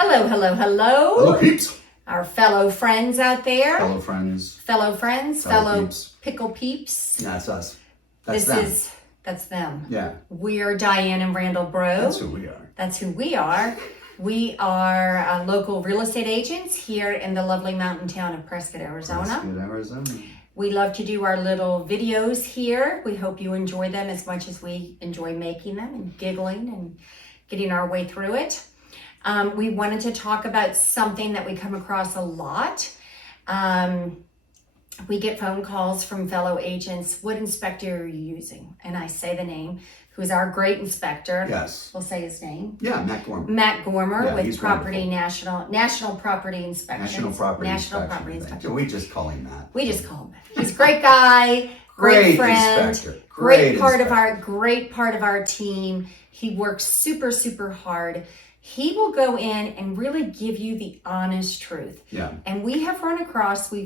Hello, hello, hello. Hello, peeps. Our fellow friends out there. Fellow friends. Fellow Peeps. pickle peeps. Yeah, that's us. That's them. That's them. Yeah. We're Diane and Randall Breaux. That's who we are. That's who we are. We are local real estate agents here in the lovely mountain town of Prescott, Arizona. Prescott, Arizona. We love to do our little videos here. We hope you enjoy them as much as we enjoy making them and giggling and getting our way through it. We wanted to talk about something that we come across a lot. We get phone calls from fellow agents. What inspector are you using? And I say the name, who's our great inspector. Yes. We'll say his name. Yeah, Matt Gorman. Matt Gorman Yeah, with he's Property wonderful. National Property Inspection. National Property Inspection. Inspection. We just call him that. We just call him that. He's a great guy, great friend, inspector. great part of our team. He works super, super hard. He will go in and really give you the honest truth. Yeah. And we've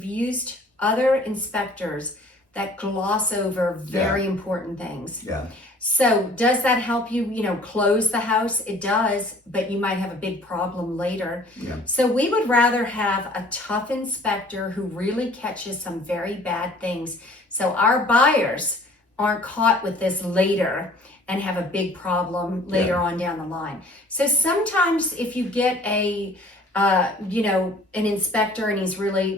used other inspectors that gloss over very important things. Yeah. So does that help you, close the house? It does, but you might have a big problem later. Yeah. So we would rather have a tough inspector who really catches some very bad things. So our buyers aren't caught with this later and have a big problem later on down the line. So sometimes if you get an inspector and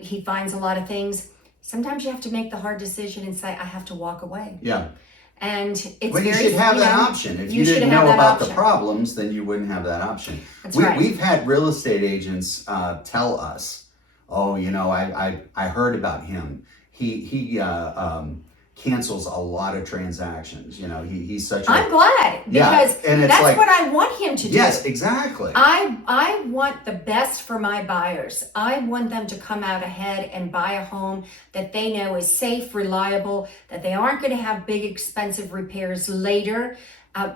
he finds a lot of things, sometimes you have to make the hard decision and say, I have to walk away. Yeah. And it's you should have that option. If you didn't know about the problems, then you wouldn't have that option. That's right. We've had real estate agents tell us, I heard about him. He cancels a lot of transactions. He's such a... I'm glad, because that's what I want him to do. Yes, exactly. I want the best for my buyers. I want them to come out ahead and buy a home that they know is safe, reliable, that they aren't going to have big expensive repairs later.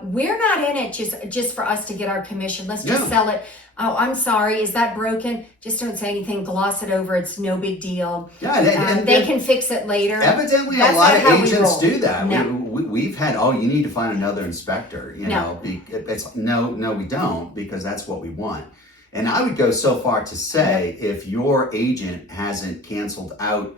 We're not in it just for us to get our commission. Let's just sell it. Oh, I'm sorry. Is that broken? Just don't say anything. Gloss it over. It's no big deal. Yeah, they can fix it later. Evidently, a lot of agents do that. No. We've had, you need to find another inspector. It's no, we don't, because that's what we want. And I would go so far to say, if your agent hasn't canceled out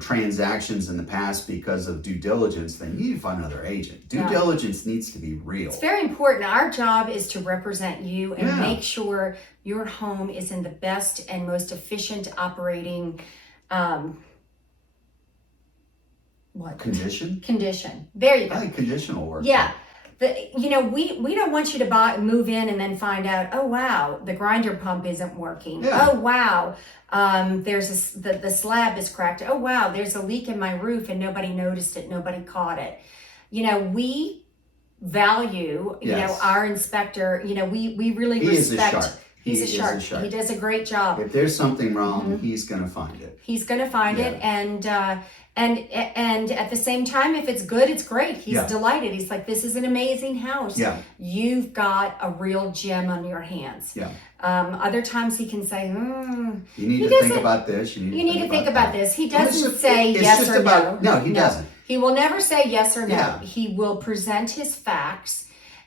transactions in the past because of due diligence, then you need to find another agent. Due diligence needs to be real. It's very important. Our job is to represent you and make sure your home is in the best and most efficient operating condition. There you go. I think condition will work. Yeah. We don't want you to move in and then find out, oh wow, the grinder pump isn't working. Yeah. Oh wow, the slab is cracked. Oh wow, there's a leak in my roof and nobody noticed it, nobody caught it. We value our inspector. We really respect. He's a shark. He does a great job. If there's something wrong, he's going to find it. He's going to find it, and at the same time, if it's good, it's great. He's delighted. He's like, this is an amazing house. Yeah. You've got a real gem on your hands. Yeah. Other times he can say, you need to think about this. You need to think about this. He doesn't say yes or no. No, he doesn't. He will never say yes or no. Yeah. He will present his facts.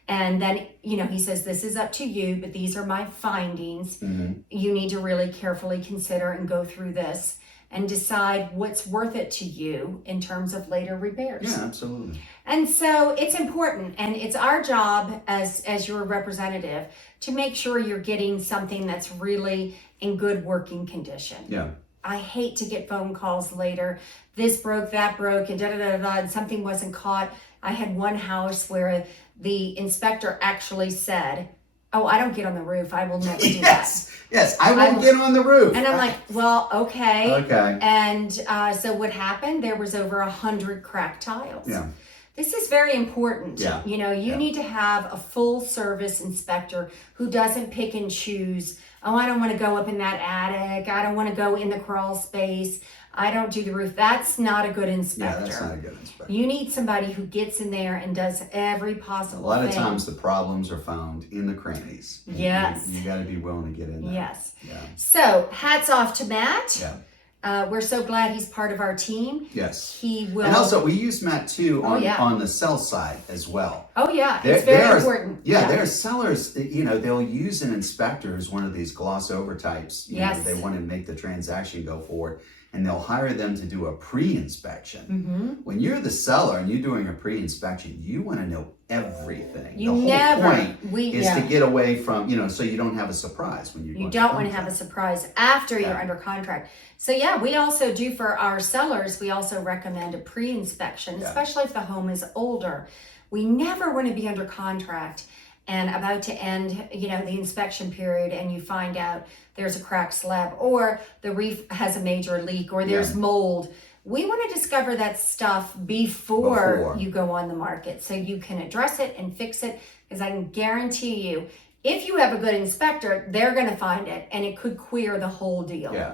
And then, he says, this is up to you, but these are my findings. Mm-hmm. You need to really carefully consider and go through this and decide what's worth it to you in terms of later repairs. Yeah, absolutely. And so it's important, and it's our job as your representative to make sure you're getting something that's really in good working condition. Yeah. I hate to get phone calls later. This broke, that broke, and and something wasn't caught. I had one house where the inspector actually said, oh, I don't get on the roof. I will never do that. Yes, I won't get on the roof. And I'm like, well, okay. Okay. And so what happened? There was over 100 cracked tiles. Yeah. This is very important. Yeah. You need to have a full service inspector who doesn't pick and choose. Oh, I don't want to go up in that attic. I don't want to go in the crawl space. I don't do the roof. That's not a good inspector. Yeah, that's not a good inspector. You need somebody who gets in there and does every possible thing. A lot of times the problems are found in the crannies. Yes. You got to be willing to get in there. Yes. Yeah. So hats off to Matt. Yeah. We're so glad he's part of our team. Yes. He will. And also, we use Matt too on the sell side as well. Oh yeah, it's very important. Yeah, there are sellers, they'll use an inspector as one of these gloss over types. You know, they want to make the transaction go forward, and they'll hire them to do a pre-inspection. Mm-hmm. When you're the seller and you're doing a pre-inspection, you want to know everything. You the whole point is to get away from, so you don't have a surprise when you don't want to have a surprise after you're under contract. So yeah, we also do for our sellers, we also recommend a pre-inspection, especially if the home is older. We never want to be under contract and about to end, the inspection period, and you find out there's a cracked slab or the roof has a major leak or there's mold. We want to discover that stuff before you go on the market so you can address it and fix it, because I can guarantee you, if you have a good inspector, they're going to find it, and it could queer the whole deal. Yeah.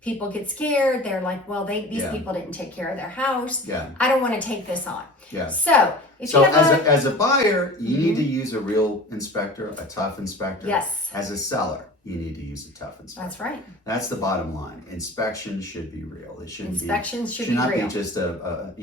People get scared. They're like, well, these people didn't take care of their house. Yeah. I don't want to take this on. Yeah. So as a buyer, you need to use a real inspector, a tough inspector. Yes. As a seller, you need to use a tough inspector. That's right. That's the bottom line. Inspections should be real. It shouldn't Inspections should be not real. be just a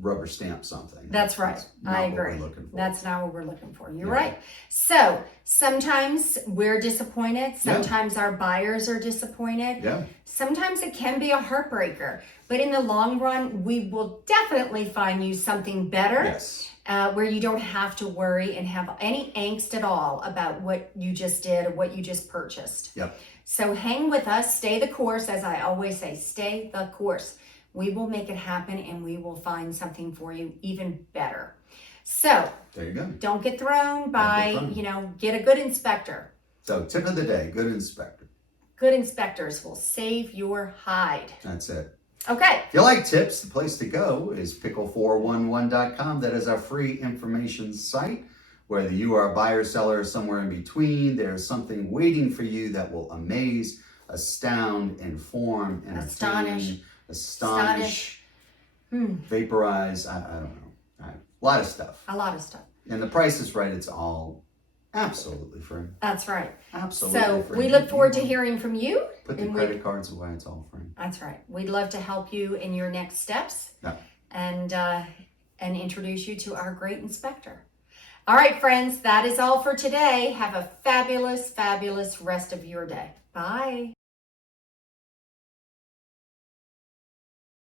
rubber stamp something. That's right. I agree. What we're looking for. That's not what we're looking for. You're right. So sometimes we're disappointed. Sometimes our buyers are disappointed. Yeah. Sometimes it can be a heartbreaker. But in the long run, we will definitely find you something better. Yes. Where you don't have to worry and have any angst at all about what you just did or what you just purchased. Yep. So hang with us, stay the course. As I always say, stay the course. We will make it happen, and we will find something for you even better. So there you go. Don't get thrown by, get a good inspector. So tip of the day, good inspector. Good inspectors will save your hide. That's it. Okay. If you like tips, the place to go is pickle411.com. That is our free information site. Whether you are a buyer, seller, or somewhere in between, there's something waiting for you that will amaze, astound, inform, entertain, astonish, vaporize. I don't know. A lot of stuff. A lot of stuff. And the price is right. It's all absolutely free. That's right. Absolutely free. So we look forward to hearing from you. Put the credit cards away. It's all free. That's right. We'd love to help you in your next steps and introduce you to our great inspector. All right, friends, that is all for today. Have a fabulous, fabulous rest of your day. Bye.